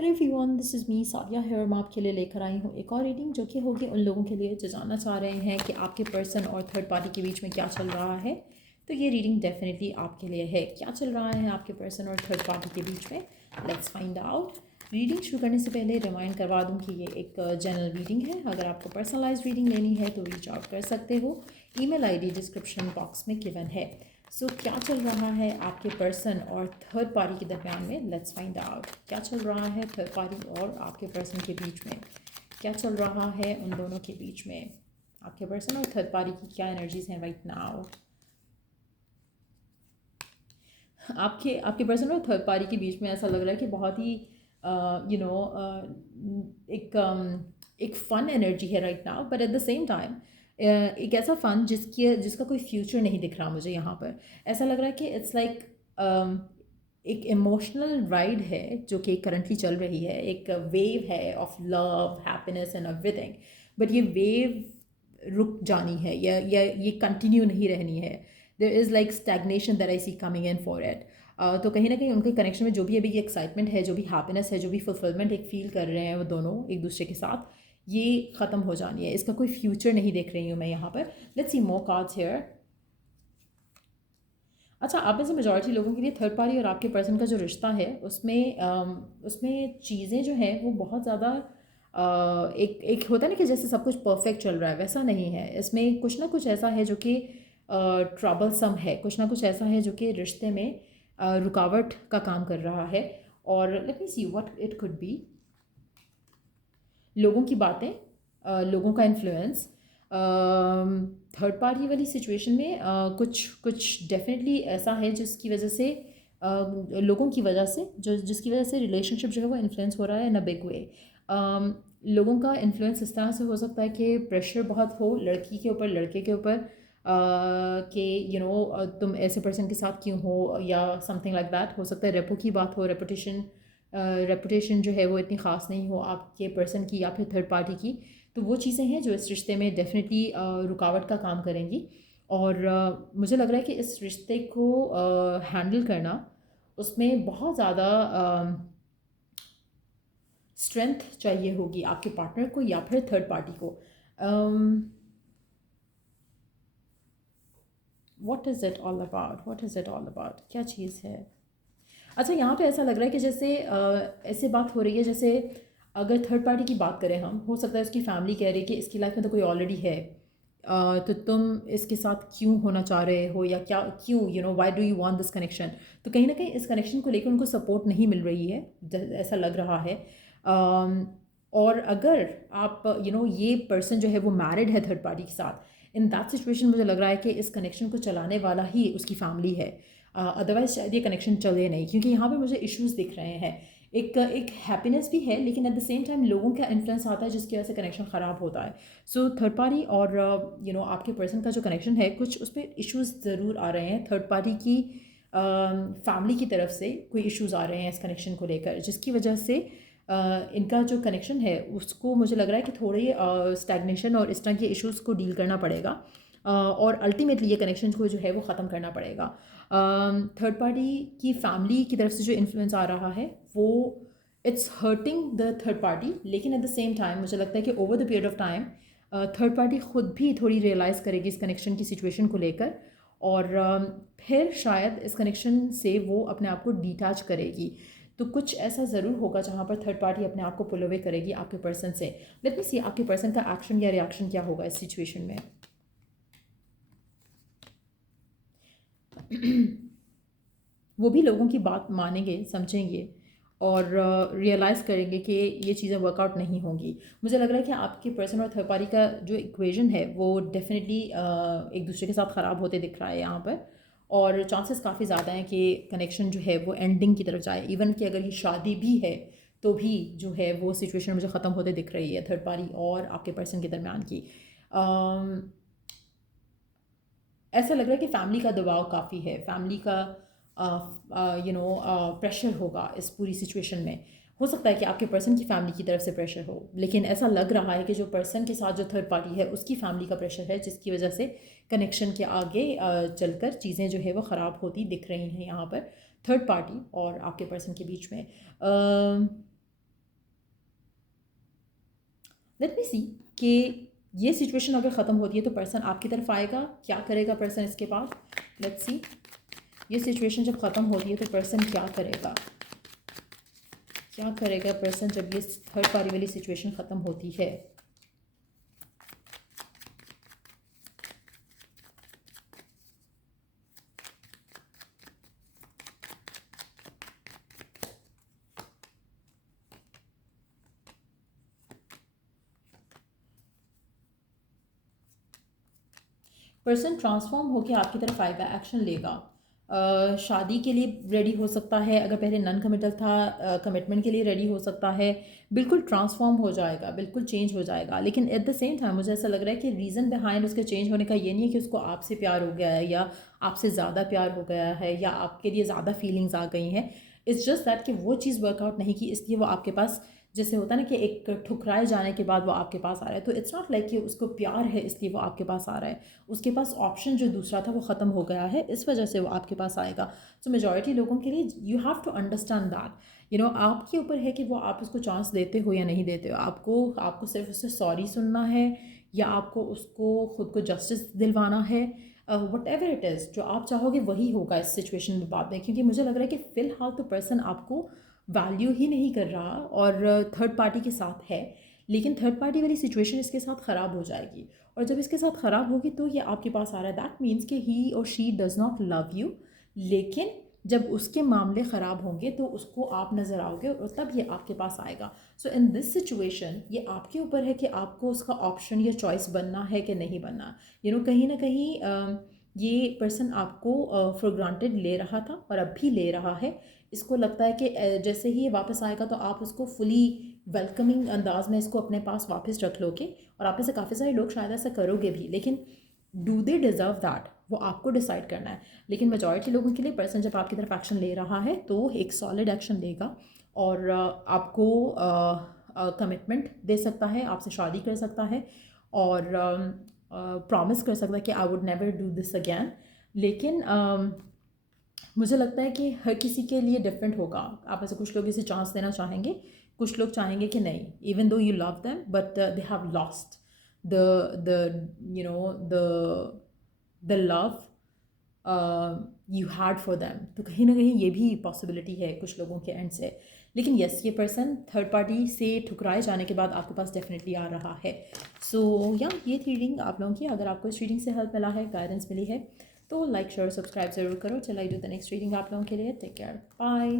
Hello everyone, this is me Sadia here. मैं आपके लिए लेकर आई हूँ एक और रीडिंग जो कि होगी उन लोगों के लिए जो जानना चाह रहे हैं कि आपके पर्सन और थर्ड पार्टी के बीच में क्या चल रहा है। तो ये रीडिंग डेफिनेटली आपके लिए है। क्या चल रहा है आपके पर्सन और थर्ड पार्टी के बीच में, लेट्स फाइंड आउट। रीडिंग शुरू करने से पहले रिमाइंड करवा दूँ कि ये एक जनरल रीडिंग है। अगर आपको पर्सनलाइज रीडिंग लेनी है तो रीच आउट कर सकते हो। ईमेल आईडी डिस्क्रिप्शन बॉक्स में गिवन है। सो क्या चल रहा है आपके पर्सन और थर्ड पार्टी के दरमियान में, लेट्स फाइंड आउट। क्या चल रहा है थर्ड पार्टी और आपके पर्सन के बीच में, क्या चल रहा है उन दोनों के बीच में, आपके पर्सन और थर्ड पार्टी की क्या एनर्जीज हैं राइट नाउ। आपके आपके पर्सन और थर्ड पार्टी के बीच में ऐसा लग रहा है कि बहुत ही एक एक फ़न एनर्जी है right now, but at the same time एक ऐसा फ़न जिसका कोई फ्यूचर नहीं दिख रहा मुझे यहाँ पर। ऐसा लग रहा है कि इट्स लाइक एक इमोशनल राइड है जो कि करंटली चल रही है। एक वेव है of love, happiness and everything, but ये वेव रुक जानी है या ये कंटिन्यू नहीं रहनी है। There is like stagnation that I see coming in for it. तो कहीं ना कहीं उनके कनेक्शन में जो भी अभी एक्साइटमेंट है, जो भी हैप्पीनेस है, जो भी फुलफिलमेंट एक फील कर रहे हैं वो दोनों एक दूसरे के साथ, ये ख़त्म हो जानी है। इसका कोई फ्यूचर नहीं देख रही हूँ मैं यहाँ पर। Let's see more cards here. अच्छा, आप में से मेजॉरिटी लोगों के लिए थर्ड पार्टी और आपके पर्सन का जो रिश्ता है उसमें चीज़ें जो हैं वो बहुत ज़्यादा एक एक होता है ना कि जैसे सब कुछ परफेक्ट चल रहा है, वैसा नहीं है। इसमें कुछ ना कुछ ऐसा है जो कि ट्रबलसम है, कुछ ना कुछ ऐसा है जो कि रिश्ते में रुकावट का काम कर रहा है। और let me see what it could be. लोगों की बातें, लोगों का इन्फ्लुएंस, थर्ड पार्टी वाली सिचुएशन में कुछ कुछ डेफिनेटली ऐसा है जिसकी वजह से लोगों की वजह से जिसकी वजह से रिलेशनशिप जो है वो इन्फ्लुएंस हो रहा है इन अ बिग वे। लोगों का इन्फ्लुएंस इस तरह से हो सकता है कि प्रेशर बहुत हो लड़की के ऊपर, लड़के के ऊपर, कि तुम ऐसे पर्सन के साथ क्यों हो, या समथिंग लाइक दैट। हो सकता है रेपो की बात हो, रेपुटेशन जो है वो इतनी ख़ास नहीं हो आपके पर्सन की या फिर थर्ड पार्टी की। तो वो चीज़ें हैं जो इस रिश्ते में डेफिनेटली रुकावट का काम करेंगी। और मुझे लग रहा है कि इस रिश्ते को हैंडल करना, उसमें बहुत ज़्यादा स्ट्रेंथ चाहिए होगी आपके पार्टनर को या फिर थर्ड पार्टी को। What is it all about, what is it all about, क्या चीज़ है। अच्छा, यहाँ पे ऐसा लग रहा है कि जैसे ऐसे बात हो रही है जैसे अगर थर्ड पार्टी की बात करें हम, हो सकता है उसकी फैमिली कह रही है कि इसकी लाइफ में तो कोई ऑलरेडी है, तो तुम इसके साथ क्यों होना चाह रहे हो, या क्या क्यों why do you want this connection. तो कहीं ना कहीं इस कनेक्शन को लेकर उनको सपोर्ट नहीं मिल रही है, ऐसा लग रहा है। और अगर आप ये पर्सन जो है वो मैरिड है थर्ड पार्टी के साथ, इन दैट सिचुएशन मुझे लग रहा है कि इस कनेक्शन को चलाने वाला ही उसकी फैमिली है। अदरवाइज शायद ये कनेक्शन चले नहीं, क्योंकि यहाँ पे मुझे इश्यूज दिख रहे हैं। एक हैप्पीनेस भी है, लेकिन एट द सेम टाइम लोगों का इन्फ्लुएंस आता है जिसकी वजह से कनेक्शन ख़राब होता है। सो थर्ड पार्टी और आपके पर्सन का जो कनेक्शन है, कुछ उस पर इशूज़ ज़रूर आ रहे हैं। थर्ड पार्टी की फैमिली की तरफ से कोई इश्यूज़ आ रहे हैं इस कनेक्शन को लेकर, जिसकी वजह से इनका जो कनेक्शन है उसको मुझे लग रहा है कि थोड़ी स्टैग्नेशन और इस तरह के इश्यूज़ को डील करना पड़ेगा। और अल्टीमेटली ये कनेक्शन को जो है वो ख़त्म करना पड़ेगा। थर्ड पार्टी की फैमिली की तरफ से जो इन्फ्लुएंस आ रहा है वो it's hurting the third party, लेकिन एट द सेम टाइम मुझे लगता है कि over the period of time third party ख़ुद भी थोड़ी रियलाइज़ करेगी इस कनेक्शन की सिचुएशन को लेकर, और फिर शायद इस कनेक्शन से वो अपने आप को डिटैच करेगी। तो कुछ ऐसा ज़रूर होगा जहाँ पर थर्ड पार्टी अपने आप को पुल अवे करेगी आपके पर्सन से। लेट मी सी आपके पर्सन का एक्शन या रिएक्शन क्या होगा इस सिचुएशन में। वो भी लोगों की बात मानेंगे, समझेंगे और रियलाइज़ करेंगे कि ये चीज़ें वर्कआउट नहीं होंगी। मुझे लग रहा है कि आपके पर्सन और थर्ड पार्टी का जो इक्वेशन है वो डेफिनेटली एक दूसरे के साथ ख़राब होते दिख रहा है यहाँ पर, और चांसेस काफ़ी ज़्यादा हैं कि कनेक्शन जो है वो एंडिंग की तरफ जाए। इवन कि अगर ये शादी भी है तो भी जो है वो सिचुएशन मुझे ख़त्म होते दिख रही है थर्ड पार्टी और आपके पर्सन के दरमियान की। ऐसा लग रहा है कि फैमिली का दबाव काफ़ी है, फैमिली का प्रेशर होगा इस पूरी सिचुएशन में। हो सकता है कि आपके पर्सन की फैमिली की तरफ से प्रेशर हो, लेकिन ऐसा लग रहा है कि जो पर्सन के साथ जो थर्ड पार्टी है उसकी फैमिली का प्रेशर है, जिसकी वजह से कनेक्शन के आगे चलकर चीज़ें जो है वो ख़राब होती दिख रही हैं यहाँ पर थर्ड पार्टी और आपके पर्सन के बीच में। लेट मी सी कि ये सिचुएशन अगर ख़त्म होती है तो पर्सन आपकी तरफ आएगा, क्या करेगा पर्सन इसके बाद। लेट्स सी, ये सिचुएशन जब ख़त्म होती है तो पर्सन क्या करेगा, क्या करेगा पर्सन जब ये थर्ड पार्टी वाली सिचुएशन ख़त्म होती है। पर्सन ट्रांसफॉर्म होकर आपकी तरफ आएगा, एक्शन लेगा। शादी के लिए रेडी हो सकता है, अगर पहले नॉन कमिटल था कमिटमेंट के लिए रेडी हो सकता है। बिल्कुल ट्रांसफॉर्म हो जाएगा, बिल्कुल चेंज हो जाएगा। लेकिन एट द सेम टाइम मुझे ऐसा लग रहा है कि रीज़न बिहाइंड उसके चेंज होने का ये नहीं है कि उसको आपसे प्यार हो गया है या आपसे ज़्यादा प्यार हो गया है या आपके लिए ज़्यादा फीलिंग्स आ गई हैं। इट्स जस्ट दैट कि वो चीज़ वर्कआउट नहीं की, इसलिए वो आपके पास, जैसे होता है ना कि एक ठुकराए जाने के बाद वो आपके पास आ रहा है। तो इट्स नॉट लाइक कि उसको प्यार है इसलिए वो आपके पास आ रहा है, उसके पास ऑप्शन जो दूसरा था वो ख़त्म हो गया है, इस वजह से वो आपके पास आएगा। सो मेजॉरिटी लोगों के लिए you have to understand that, you know, आपके ऊपर है कि वो आप उसको चांस देते हो या नहीं देते हो। आपको सिर्फ उससे सॉरी सुनना है या आपको उसको खुद को जस्टिस दिलवाना है। वट एवर इट इज़, जो आप चाहोगे वही होगा इस सिचुएशन में बाद में। क्योंकि मुझे लग रहा है कि फ़िलहाल तो पर्सन आपको वैल्यू ही नहीं कर रहा और थर्ड पार्टी के साथ है। लेकिन थर्ड पार्टी वाली सिचुएशन इसके साथ ख़राब हो जाएगी, और जब इसके साथ ख़राब होगी तो ये आपके पास आ रहा है। दैट मीन्स कि ही और she does not love you. लेकिन जब उसके मामले ख़राब होंगे तो उसको आप नज़र आओगे और तब ये आपके पास आएगा। सो इन दिस सिचुएशन ये आपके ऊपर है कि आपको उसका ऑप्शन या चॉइस बनना है कि नहीं बनना। यू नो, कहीं ना कहीं ये पर्सन आपको फॉर ग्रांटेड ले रहा था और अब भी ले रहा है। इसको लगता है कि जैसे ही ये वापस आएगा तो आप उसको फुली वेलकमिंग अंदाज में इसको अपने पास वापस रख लोगे, और आप में से काफ़ी सारे लोग शायद ऐसा करोगे भी। लेकिन डू दे डिज़र्व दैट, वो आपको डिसाइड करना है। लेकिन मेजॉरिटी लोगों के लिए पर्सन जब आपकी तरफ एक्शन ले रहा है तो एक सॉलिड एक्शन लेगा और आपको कमिटमेंट दे सकता है, आपसे शादी कर सकता है और प्रॉमिस कर सकता है कि I would never do this again. लेकिन मुझे लगता है कि हर किसी के लिए डिफरेंट होगा। आप ऐसे कुछ लोग इसे चांस देना चाहेंगे, कुछ लोग चाहेंगे कि नहीं, even though you love them but they have lost the you know the love you had for them. तो कहीं ना कहीं ये भी पॉसिबिलिटी है कुछ लोगों के एंड से। लेकिन यस, ये पर्सन थर्ड पार्टी से ठुकराए जाने के बाद आपके पास डेफिनेटली आ रहा है। सो या ये थी रीडिंग आप लोगों की। अगर आपको इस रीडिंग से हेल्प मिला है, गाइडेंस मिली है, तो लाइक शेयर सब्सक्राइब ज़रूर करो। चल I do the next reading आप लोगों के लिए। Take care, bye.